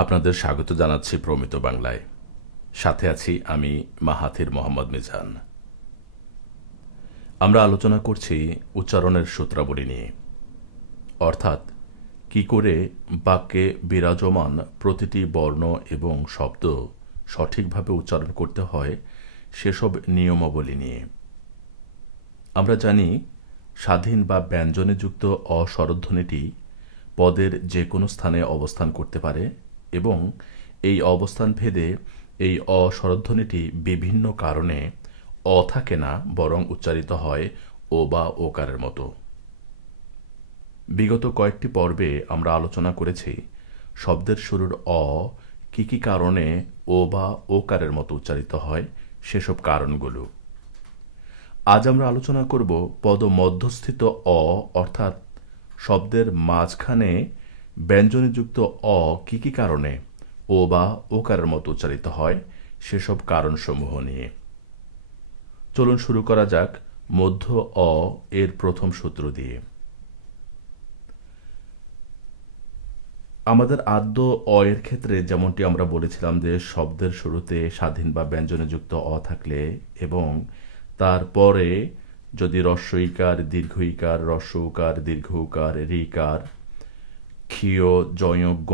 আপনাদের স্বাগত জানাচ্ছি প্রমিত বাংলায়। সাথে আছি আমি মাহাথির মোহাম্মদ মিজান। আমরা আলোচনা করছি উচ্চারণের সূত্রাবলী নিয়ে, অর্থাৎ কি করে বাক্যে বিরাজমান প্রতিটি বর্ণ এবং শব্দ সঠিকভাবে উচ্চারণ করতে হয় সেসব নিয়মাবলী নিয়ে। আমরা জানি স্বাধীন বা ব্যঞ্জনে যুক্ত অস্বরধ্বনিটি পদের যে কোনো স্থানে অবস্থান করতে পারে এবং এই অবস্থান ভেদে এই অস্বরধ্বনিটি বিভিন্ন কারণে অ থাকে না, বরং উচ্চারিত হয় ও বা ওকারের মতো। বিগত কয়েকটি পর্বে আমরা আলোচনা করেছি শব্দের শুরুর অ কি কি কারণে ও বা ওকারের মতো উচ্চারিত হয় সেসব কারণগুলো। আজ আমরা আলোচনা করব পদ মধ্যস্থিত অ, অর্থাৎ শব্দের মাঝখানে ব্যঞ্জনযুক্ত অ কি কি কারণে ও বা ওকারের মতো উচ্চারিত হয় সেসব কারণসমূহ নিয়ে। চলুন শুরু করা যাক মধ্য অ এর প্রথম সূত্র দিয়ে। আমাদের আদ্য অ এর ক্ষেত্রে যেমনটি আমরা বলেছিলাম যে শব্দের শুরুতে স্বাধীন বা ব্যঞ্জনযুক্ত অ থাকলে এবং তারপরে যদি হ্রস্ব ইকার, দীর্ঘ ইকার, হ্রস্ব উকার, দীর্ঘ উকার, ঋকার, ক্ষীয়, জয়জ্ঞ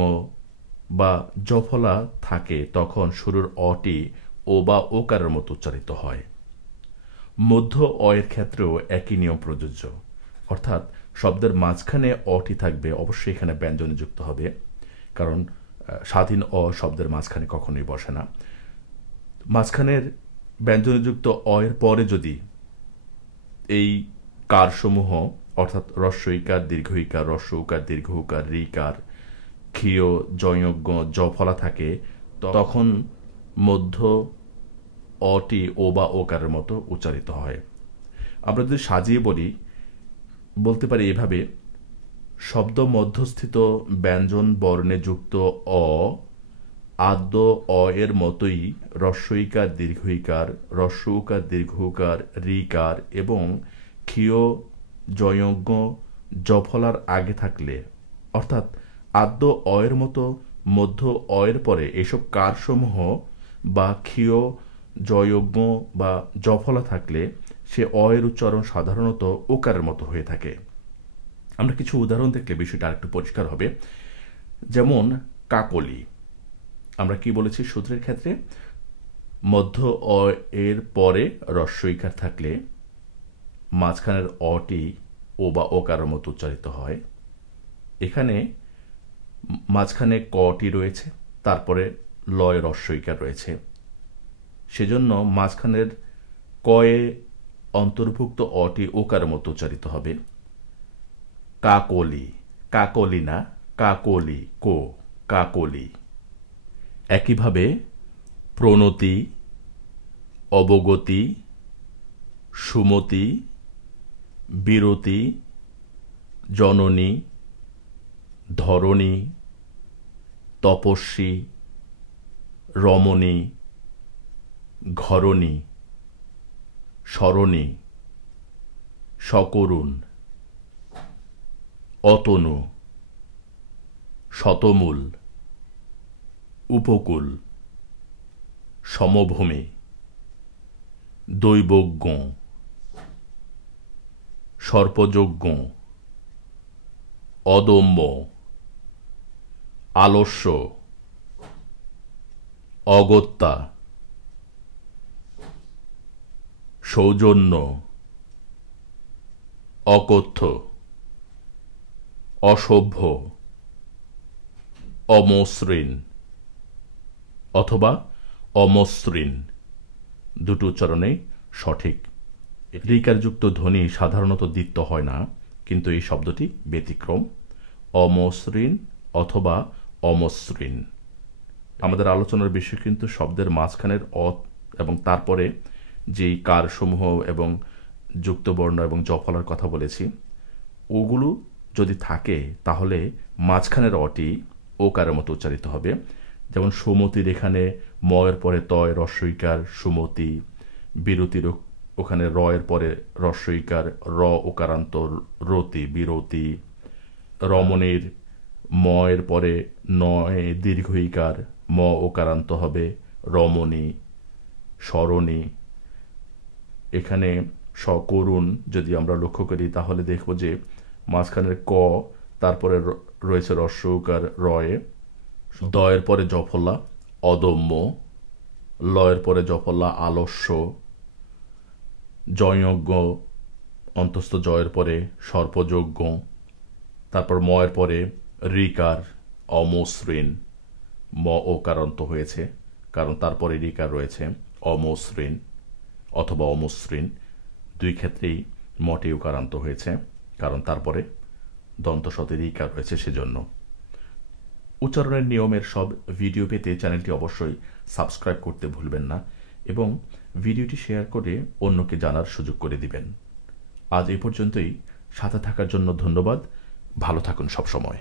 বা জফলা থাকে তখন শুরুর অটি ও বা ওকারের মতো উচ্চারিত হয়। মধ্য অ এর ক্ষেত্রেও একই নিয়ম প্রযোজ্য, অর্থাৎ শব্দের মাঝখানে অটি থাকবে, অবশ্যই এখানে ব্যঞ্জনে যুক্ত হবে, কারণ স্বাধীন অ শব্দের মাঝখানে কখনোই বসে না। মাঝখানের ব্যঞ্জনযুক্ত অ এর পরে যদি এই কারসমূহ অর্থাৎ হ্রস্ব ইকার, দীর্ঘ ইকার, হ্রস্ব উকার, দীর্ঘ উকার, ঋকার, ক্ষীয়, জয়জ্ঞ, জফলা থাকে তখন মধ্য অটি ও বা ওকারের মতো উচ্চারিত হয়। আমরা যদি সাজিয়ে বলতে পারি এভাবে: শব্দ মধ্যস্থিত ব্যঞ্জন বর্ণে যুক্ত অ আদ্য অ এর মতোই হ্রস্ব ইকার, দীর্ঘ ইকার, হ্রস্ব উকার, দীর্ঘ উকার, ঋকার এবং ক্ষীয়, জয়জ্ঞ, জফলার আগে থাকলে, অর্থাৎ আদ্য অ এর মতো মধ্য অ এর পরে এসব কারসমূহ বা ক্ষীয়, জয়জ্ঞ বা জফলা থাকলে সে অ এর উচ্চারণ সাধারণত ওকারের মতো হয়ে থাকে। আমরা কিছু উদাহরণ দেখলে বিষয়টা আরেকটু পরিষ্কার হবে। যেমন কাকলি, আমরা কি বলেছি সূত্রের ক্ষেত্রে মধ্য অ এর পরে হ্রস্ব ইকার থাকলে মাঝখানের অটি ও বা ওকারের মতো উচ্চারিত হয়। এখানে মাঝখানে কটি রয়েছে, তারপরে লয় হ্রস্ব ইকার রয়েছে, সেজন্য মাঝখানের কয়ে অন্তর্ভুক্ত অটি ওকারের মতো উচ্চারিত হবে। কাকলি, কাকলি না, কাকলি, কো, কাকলি। একইভাবে প্রণতি, অবগতি, সুমতি, বিরতি, জননী, ধরণী, তপস্বী, রমণী, ঘরণী, সরণী, সকরুণ, অতনু, শতমূল, উপকূল, সমভূমি, দৈবজ্ঞ, সর্পযজ্ঞ, অদম্য, আলস্য, অগত্যা, সৌজন্য, অকথ্য, অসভ্য, অমসৃণ অথবা অমসৃণ, দুটো উচ্চারণেই সঠিক। ঋকারযুক্ত ধ্বনি সাধারণত দ্বিত্ব হয় না, কিন্তু এই শব্দটি ব্যতিক্রম। অমসৃণ অথবা অমসৃণ। আমাদের আলোচনার বিষয় কিন্তু শব্দের মাঝখানের অ এবং তারপরে যেই কারসমূহ এবং যুক্তবর্ণ এবং জফলার কথা বলেছি, ওগুলো যদি থাকে তাহলে মাঝখানের অটি ওকারের মতো উচ্চারিত হবে। যেমন সুমতির এখানে ময়ের পরে তয় হ্রস্ব ইকার সুমতি, বিরতির ওখানে রয়ের পরে হ্রস্ব ইকার র ওকারান্ত রতি, বিরতি, রমণীর ম এর পরে নয় দীর্ঘ ইকার, ম ওকারান্ত হবে রমণী, স্মরণী। এখানে সকরুণ যদি আমরা লক্ষ্য করি তাহলে দেখব যে মাঝখানের ক, তারপরে রয়েছে রস্য উকার রয়ে, দয়ের পরে জফলা অদম্য, লয়ের পরে জফলা আলস্য, জয়জ্ঞ অন্তস্থ জয়ের পরে সর্পযজ্ঞ, তারপর ময়ের পরে ঋকার অমসৃণ, ম ওকারান্ত হয়েছে কারণ তারপরে ঋকার রয়েছে অমসৃণ অথবা অমসৃণ, দুই ক্ষেত্রেই মটি উকারান্ত হয়েছে কারণ তারপরে দন্তস্বতে ঋকার রয়েছে সেজন্য। উচ্চারণের নিয়মের সব ভিডিও পেতে চ্যানেলটি অবশ্যই সাবস্ক্রাইব করতে ভুলবেন না এবং ভিডিওটি শেয়ার করে অন্যকে জানার সুযোগ করে দিবেন। আজ এই পর্যন্তই, সাথে থাকার জন্য ধন্যবাদ। ভালো থাকুন সবসময়।